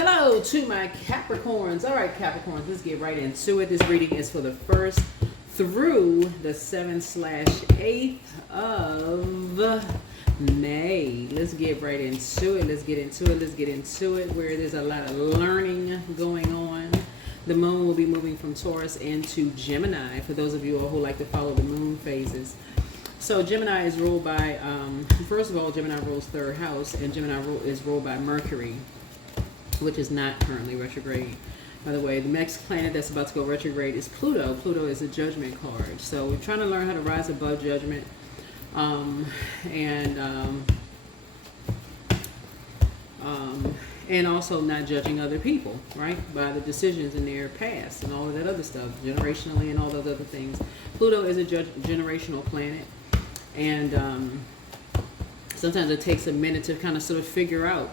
Hello to my Capricorns. All right, Capricorns, let's get right into it. This reading is for the 1st through the 7/8th of May. Let's get right into it. Let's get into it where there's a lot of learning going on. The moon will be moving from Taurus into Gemini for those of you who like to follow the moon phases. So Gemini is ruled by, first of all, Gemini rules 3rd house, and Gemini is ruled by Mercury, which is not currently retrograde. By the way, the next planet that's about to go retrograde is Pluto. Pluto is a judgment card. So we're trying to learn how to rise above judgment and also not judging other people, right, by the decisions in their past and all of that other stuff, generationally and all those other things. Pluto is a generational planet, and sometimes it takes a minute to kind of sort of figure out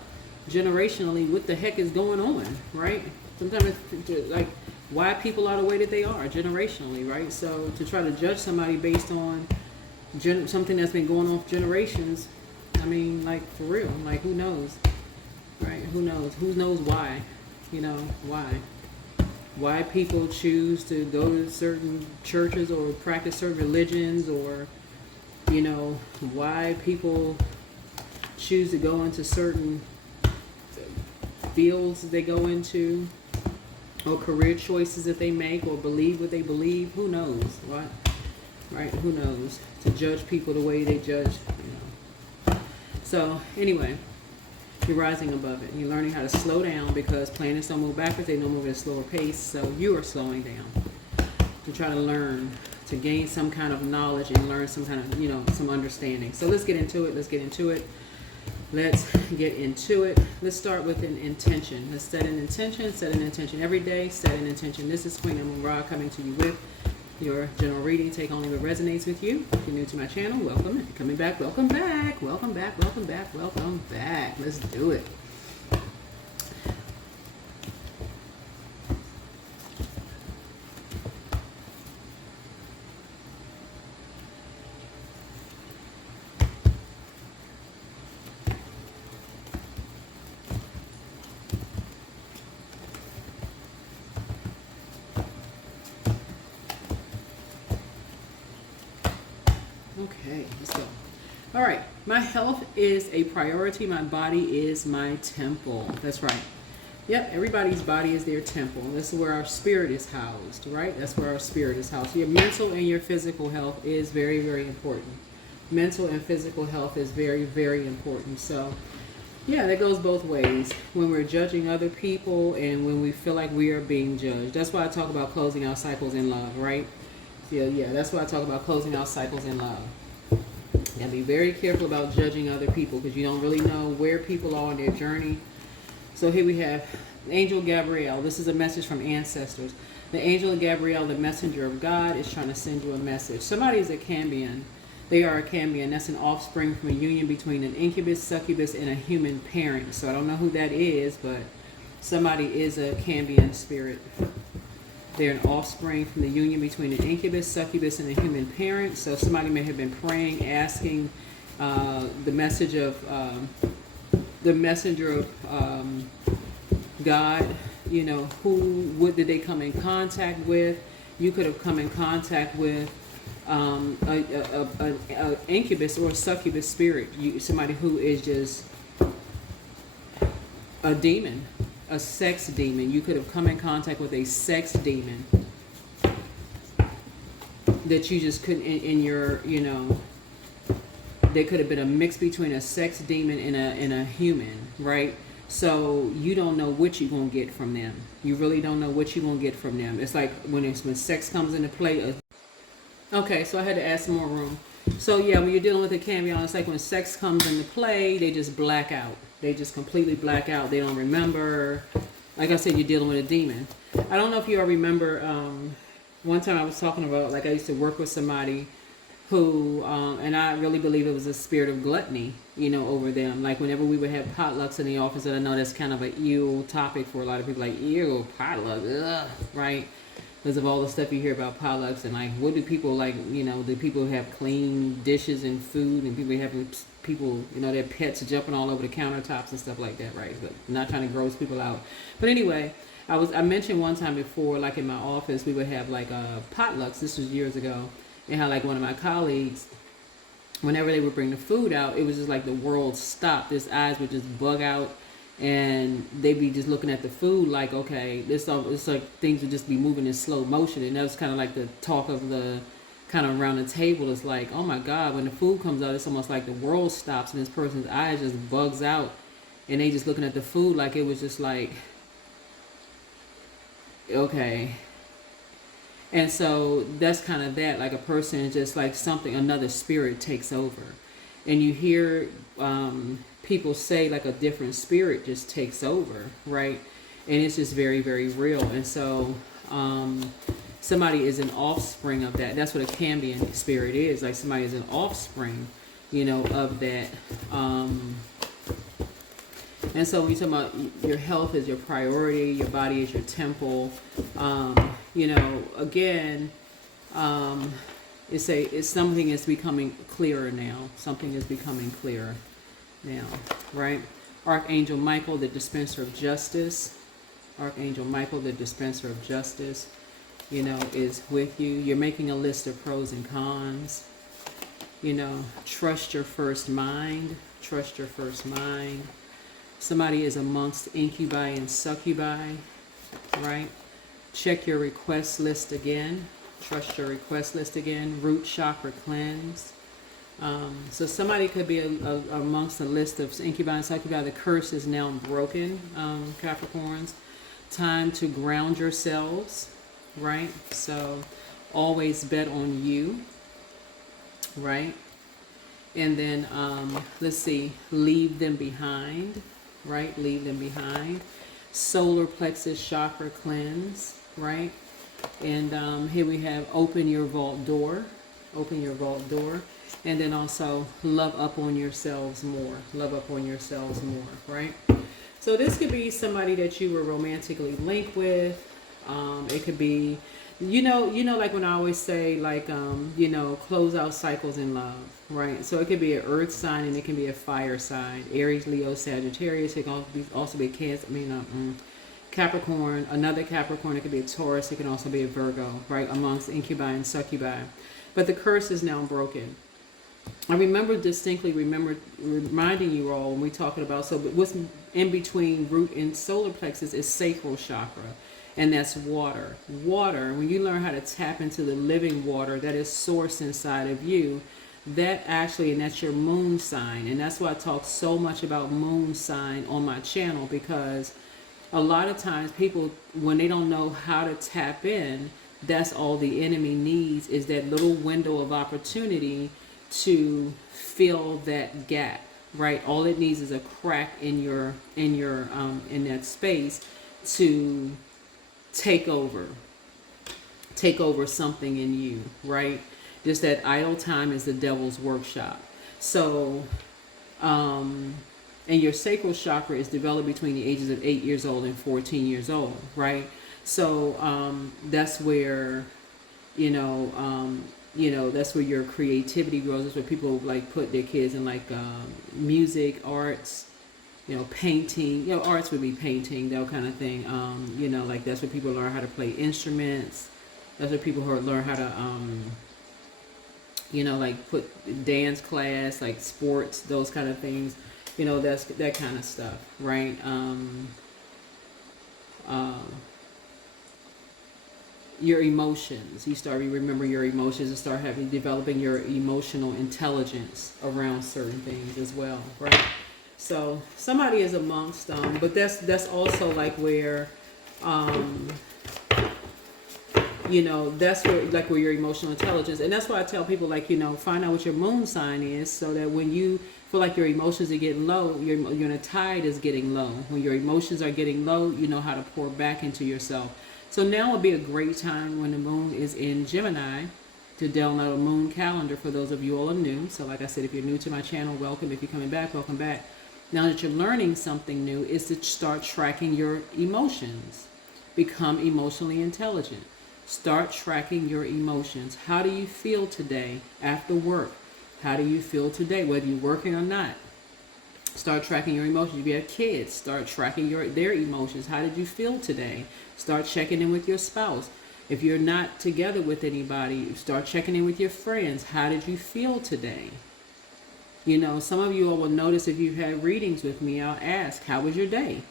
generationally what the heck is going on, right? Sometimes it's like why people are the way that they are generationally, right? So to try to judge somebody based on something that's been going on for generations, I mean, like, for real, like, who knows, right? Who knows why, why people choose to go to certain churches or practice certain religions, or why people choose to go into certain fields that they go into, or career choices that they make, or believe what they believe. Who knows, what? Right? Who knows? To judge people the way they judge, So anyway, you're rising above it. You're learning how to slow down, because planets don't move backwards; they don't move at a slower pace. So you are slowing down to try to learn, to gain some kind of knowledge and learn some kind of some understanding. So let's get into it. Let's get into it Let's start with an intention. Let's set an intention every day. Set an intention. This is Queen Amun Ra coming to you with your general reading. Take only what resonates with you. If you're new to my channel, welcome. If you're coming back, welcome back. Welcome back. Let's do it. Okay, let's go. All right, my health is a priority. My body is my temple. That's right. Yep, everybody's body is their temple. This is where our spirit is housed, right? That's where our spirit is housed. Your mental and your physical health is very, very important. Mental and physical health is very, very important. So, yeah, that goes both ways. When we're judging other people and when we feel like we are being judged. That's why I talk about closing out cycles in love, right? Yeah, that's why I talk about closing out cycles in love. You gotta be very careful about judging other people, because you don't really know where people are on their journey. So here we have Angel Gabriel. This is a message from ancestors. The Angel Gabriel, the messenger of God, is trying to send you a message. Somebody is a Cambion. They are a Cambion. That's an offspring from a union between an incubus, succubus, and a human parent. So I don't know who that is, but somebody is a Cambion spirit. They're an offspring from the union between an incubus, succubus, and a human parent. So somebody may have been praying, asking the messenger of God, what did they come in contact with? You could have come in contact with a incubus or a succubus spirit. Somebody who is just a demon. A sex demon. You could have come in contact with a sex demon that you just couldn't, there could have been a mix between a sex demon and a human, right? So you don't know what you're going to get from them. You really don't know what you're going to get from them. It's like when sex comes into play. Okay, so I had to add some more room. So yeah, when you're dealing with a Cambion, it's like when sex comes into play, they just black out. They just completely black out. They don't remember. Like I said, you're dealing with a demon. I don't know if you all remember, one time I was talking about, like, I used to work with somebody who, and I really believe it was a spirit of gluttony, over them. Like whenever we would have potlucks in the office, and I know that's kind of an ew topic for a lot of people, like, ew, potluck, ugh, right? Because of all the stuff you hear about potlucks, and like, what do people like, do people have clean dishes and food, and people have people, you know, their pets jumping all over the countertops and stuff like that, right? But I'm not trying to gross people out. But anyway, I mentioned one time before, like in my office, we would have like potlucks. This was years ago, and how like one of my colleagues, whenever they would bring the food out, it was just like the world stopped. His eyes would just bug out, and they'd be just looking at the food like, okay, it's like things would just be moving in slow motion. And that was kind of like the talk of the kind of around the table. It's like, oh my God, when the food comes out, it's almost like the world stops and this person's eyes just bugs out, and they just looking at the food like it was just like, okay. And so that's kind of that, like a person is just like something, another spirit takes over. And you hear people say like a different spirit just takes over, right? And it's just very, very real. And so somebody is an offspring of that. That's what a Cambian spirit is. Like somebody is an offspring, you know, of that. And so when you talk about your health is your priority, your body is your temple, you know, again, it's something is becoming clearer now. Something is becoming clearer now, right? Archangel Michael, the dispenser of justice. Archangel Michael, the dispenser of justice, you know, is with you. You're making a list of pros and cons. You know, trust your first mind. Trust your first mind. Somebody is amongst incubi and succubi, right? Check your request list again. Trust your request list again. Root chakra cleanse. So somebody could be amongst a list of incubi and succubi. The curse is now broken, Capricorns. Time to ground yourselves, right? So always bet on you, right? And then let's see, leave them behind, right? Leave them behind. Solar plexus chakra cleanse, right? And here we have open your vault door. Open your vault door. And then also love up on yourselves more. Love up on yourselves more, right? So this could be somebody that you were romantically linked with. It could be, you know, like when I always say, like, you know, close out cycles in love, right? So it could be an earth sign and it can be a fire sign. Aries, Leo, Sagittarius. It can also be Cancer. Capricorn. Another Capricorn. It could be a Taurus. It can also be a Virgo, right? Amongst incubi and succubi. But the curse is now broken. I distinctly reminding you all when we're talking about, so what's in between root and solar plexus is sacral chakra, and that's water. Water, when you learn how to tap into the living water that is sourced inside of you, that actually, and that's your moon sign. And that's why I talk so much about moon sign on my channel, because a lot of times people, when they don't know how to tap in, that's all the enemy needs, is that little window of opportunity to fill that gap, right? All it needs is a crack in that space to take over something in you, right? Just that idle time is the devil's workshop. So, and your sacral chakra is developed between the ages of 8 years old and 14 years old, right? So that's where, that's where your creativity grows. That's where people like put their kids in, like music, arts, painting. Arts would be painting, that kind of thing. Like that's where people learn how to play instruments. That's where people learn how to, like put dance class, like sports, those kind of things. That's that kind of stuff, right? Your emotions. You start to remember your emotions and start developing your emotional intelligence around certain things as well, right? So somebody is amongst but that's also like where that's where your emotional intelligence, and that's why I tell people, like, find out what your moon sign is, so that when you feel like your emotions are getting low, your tide is getting low. When your emotions are getting low, you know how to pour back into yourself. So now would be a great time when the moon is in Gemini to download a moon calendar for those of you all are new. So like I said, if you're new to my channel, welcome. If you're coming back, welcome back. Now that you're learning something new, is to start tracking your emotions. Become emotionally intelligent. Start tracking your emotions. How do you feel today after work? How do you feel today, whether you're working or not? Start tracking your emotions. If you have kids, start tracking their emotions. How did you feel today? Start checking in with your spouse. If you're not together with anybody, start checking in with your friends. How did you feel today? You know, some of you all will notice if you've had readings with me, I'll ask, how was your day?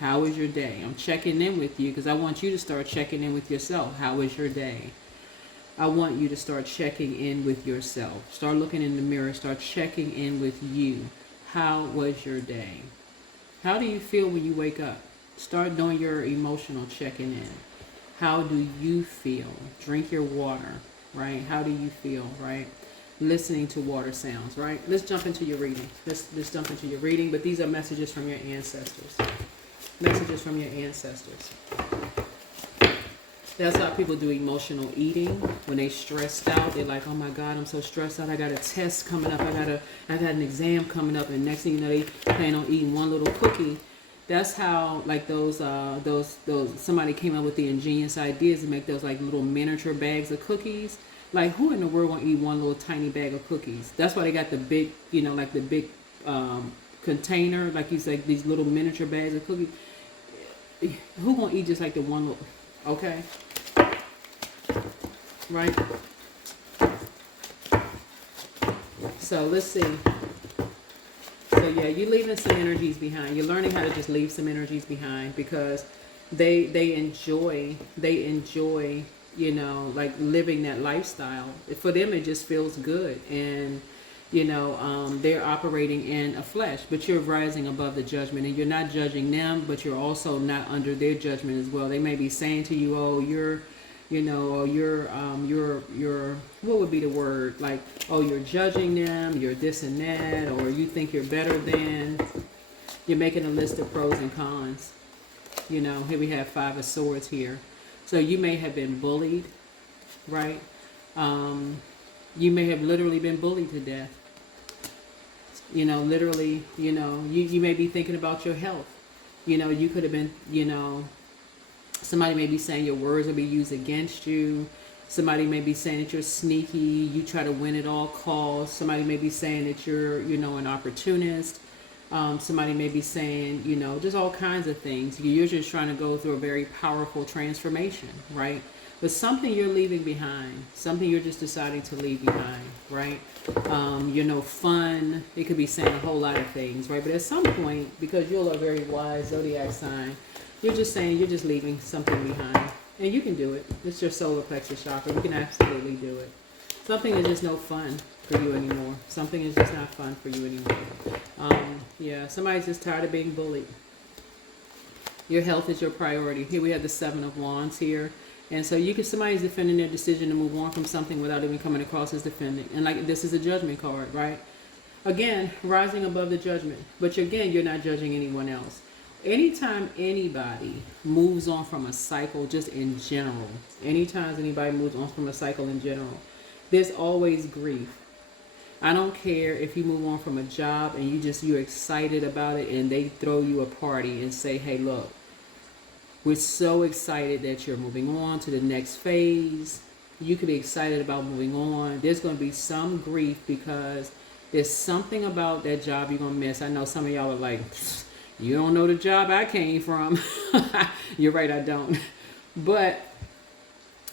How was your day? I'm checking in with you because I want you to start checking in with yourself. How was your day? I want you to start checking in with yourself. Start looking in the mirror. Start checking in with you. How was your day? How do you feel when you wake up? Start doing your emotional checking in. How do you feel? Drink your water, right? How do you feel, right? Listening to water sounds, right? Let's jump into your reading. Let's jump into your reading, but these are messages from your ancestors. Messages from your ancestors. That's how people do emotional eating. When they stressed out, they're like, oh my God, I'm so stressed out. I got a test coming up. I got an exam coming up. And next thing you know, they plan on eating one little cookie. That's how, like, those somebody came up with the ingenious ideas to make those like little miniature bags of cookies. Like, who in the world want to eat one little tiny bag of cookies? That's why they got the big, you know, like the big container, like these little miniature bags of cookies. Who gonna eat just like the one little, okay? Right? So let's see. So yeah, you're leaving some energies behind. You're learning how to just leave some energies behind because they enjoy, you know, like living that lifestyle. For them, it just feels good. And, you know, they're operating in a flesh, but you're rising above the judgment and you're not judging them, but you're also not under their judgment as well. They may be saying to you, oh, you're, you know, or you're, what would be the word? Like, oh, you're judging them, you're this and that, or you think you're better than. You're making a list of pros and cons. You know, here we have 5 of Swords here. So you may have been bullied, right? You may have literally been bullied to death. You know, literally, you know, you may be thinking about your health. You know, you could have been, you know, somebody may be saying your words will be used against you. Somebody may be saying that you're sneaky. You try to win at all costs. Somebody may be saying that you're, you know, an opportunist. Somebody may be saying, you know, just all kinds of things. You're just trying to go through a very powerful transformation, right? But something you're leaving behind, something you're just deciding to leave behind, right? You know, fun. It could be saying a whole lot of things, right? But at some point, because you're a very wise zodiac sign, you're just saying you're just leaving something behind. And you can do it. It's your solar plexus chakra. You can absolutely do it. Something is just no fun for you anymore. Something is just not fun for you anymore. Yeah, somebody's just tired of being bullied. Your health is your priority. Here we have the 7 of Wands here. And so somebody's defending their decision to move on from something without even coming across as defending. And like, this is a judgment card, right? Again, rising above the judgment. But again, you're not judging anyone else. Anytime anybody moves on from a cycle, just in general, anytime anybody moves on from a cycle in general, there's always grief. I don't care if you move on from a job and you're excited about it and they throw you a party and say, hey, look, we're so excited that you're moving on to the next phase. You could be excited about moving on. There's going to be some grief because there's something about that job you're going to miss. I know some of y'all are like, you don't know the job I came from. You're right, I don't. But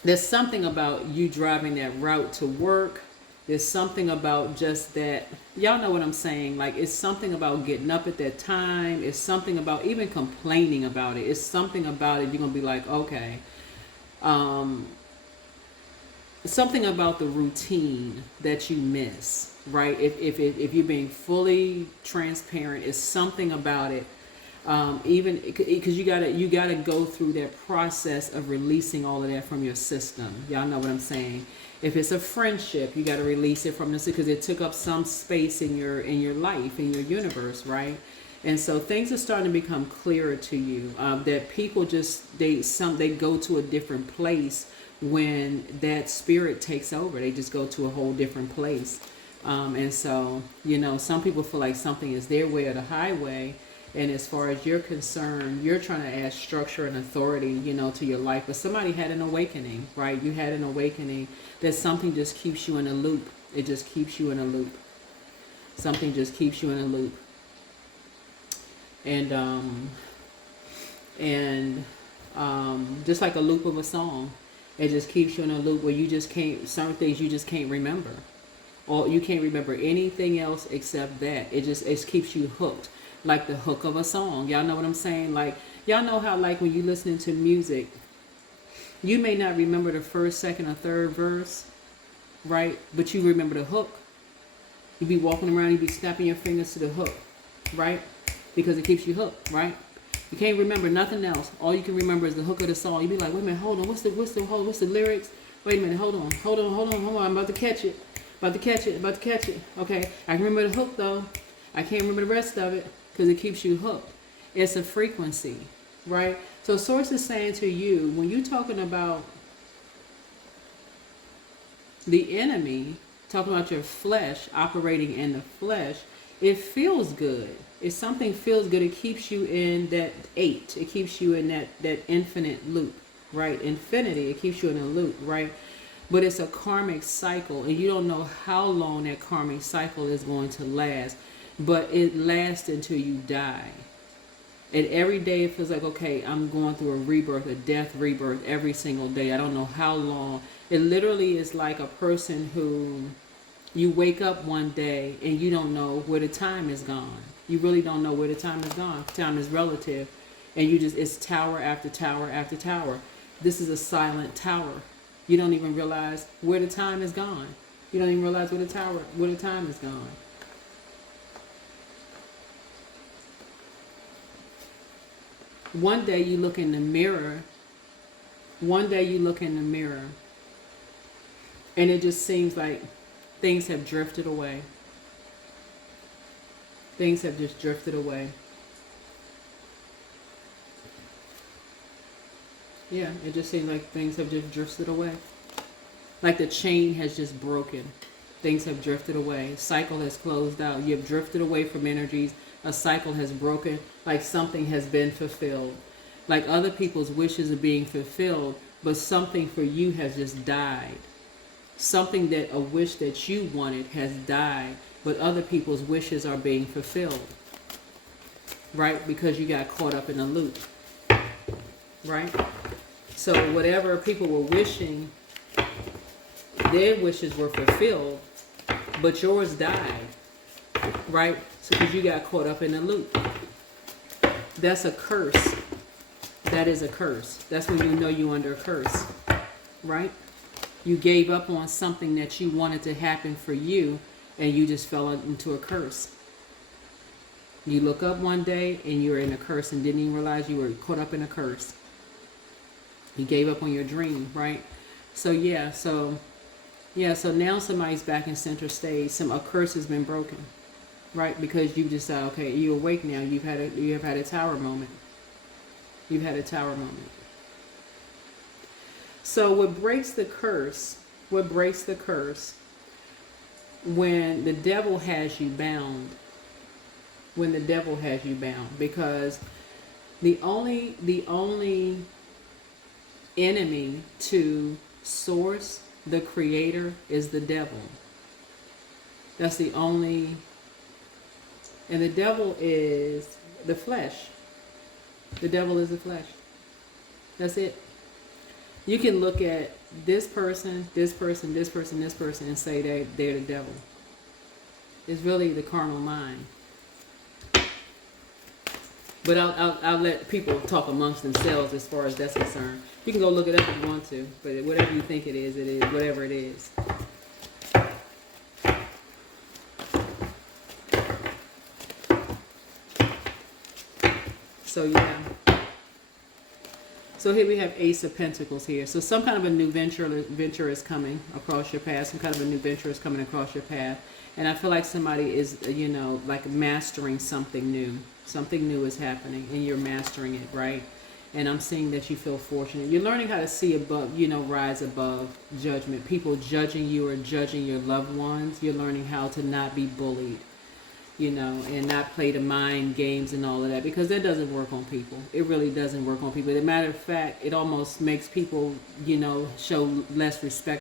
there's something about you driving that route to work. There's something about just that. Y'all know what I'm saying. Like, it's something about getting up at that time. It's something about even complaining about it. It's something about it. You're going to be like, okay. Something about the routine that you miss, right? If you're being fully transparent, it's something about it. Even because you gotta go through that process of releasing all of that from your system. Y'all know what I'm saying. If it's a friendship, you gotta release it from this because it took up some space in your life, in your universe, right? And so things are starting to become clearer to you. That people just they go to a different place when that spirit takes over. They just go to a whole different place. And so, you know, some people feel like something is their way or the highway. And as far as you're concerned, you're trying to add structure and authority, you know, to your life. But somebody had an awakening, right? You had an awakening that something just keeps you in a loop. It just keeps you in a loop. Something just keeps you in a loop. And just like a loop of a song, it just keeps you in a loop where you just can't, certain things you just can't remember. Or you can't remember anything else except that. It keeps you hooked. Like the hook of a song. Y'all know what I'm saying? Like, y'all know how, like, when you're listening to music, you may not remember the first, second, or third verse, right? But you remember the hook. You be walking around, you be snapping your fingers to the hook, right? Because it keeps you hooked, right? You can't remember nothing else. All you can remember is the hook of the song. You be like, wait a minute, hold on, what's the lyrics? Wait a minute, hold on, I'm about to catch it. About to catch it. Okay, I can remember the hook though. I can't remember the rest of it because it keeps you hooked. It's a frequency, right? So Source is saying to you, when you're talking about the enemy, talking about your flesh, operating in the flesh, it feels good. If something feels good, it keeps you in that 8. It keeps you in that infinite loop, right? Infinity, it keeps you in a loop, right? But it's a karmic cycle, and you don't know how long that karmic cycle is going to last, but it lasts until you die. And every day it feels like, okay, I'm going through a rebirth, a death rebirth every single day. I don't know how long. It literally is like a person who you wake up one day and you don't know where the time is gone. You really don't know where the time is gone. Time is relative. And it's tower after tower after tower. This is a silent tower. You don't even realize where the time is gone. You don't even realize where the time is gone. One day you look in the mirror. And it just seems like things have drifted away. Things have just drifted away. Yeah, it just seems like things have just drifted away. Like the chain has just broken. Things have drifted away. Cycle has closed out. You have drifted away from energies. A cycle has broken. Like something has been fulfilled. Like other people's wishes are being fulfilled, but something for you has just died. Something that a wish that you wanted has died, but other people's wishes are being fulfilled. Right? Because you got caught up in a loop. Right? So whatever people were wishing, their wishes were fulfilled, but yours died. Right? So because you got caught up in a loop. That's a curse. That is a curse. That's when you know you're under a curse. Right? You gave up on something that you wanted to happen for you, and you just fell into a curse. You look up one day and you're in a curse and didn't even realize you were caught up in a curse. You gave up on your dream, right? So now somebody's back in center stage. A curse has been broken, right? Because you decide, okay, you're awake now. You have had a tower moment. You've had a tower moment. So what breaks the curse? When the devil has you bound. Because the only enemy to Source, the creator, is the devil. That's the only, and the devil is the flesh. The devil is the flesh. That's it. You can look at this person, and say they're the devil. It's really the carnal mind. But I'll let people talk amongst themselves as far as that's concerned. You can go look it up if you want to, but whatever you think it is, whatever it is. So yeah. So here we have Ace of Pentacles here. So some kind of a new venture is coming across your path. Some kind of a new venture is coming across your path. And I feel like somebody is, like mastering something new. Something new is happening and you're mastering it, right? And I'm seeing that you feel fortunate. You're learning how to see above, rise above judgment. People judging you or judging your loved ones. You're learning how to not be bullied, and not play the mind games and all of that, because that doesn't work on people. It really doesn't work on people. As a matter of fact, it almost makes people, show less respect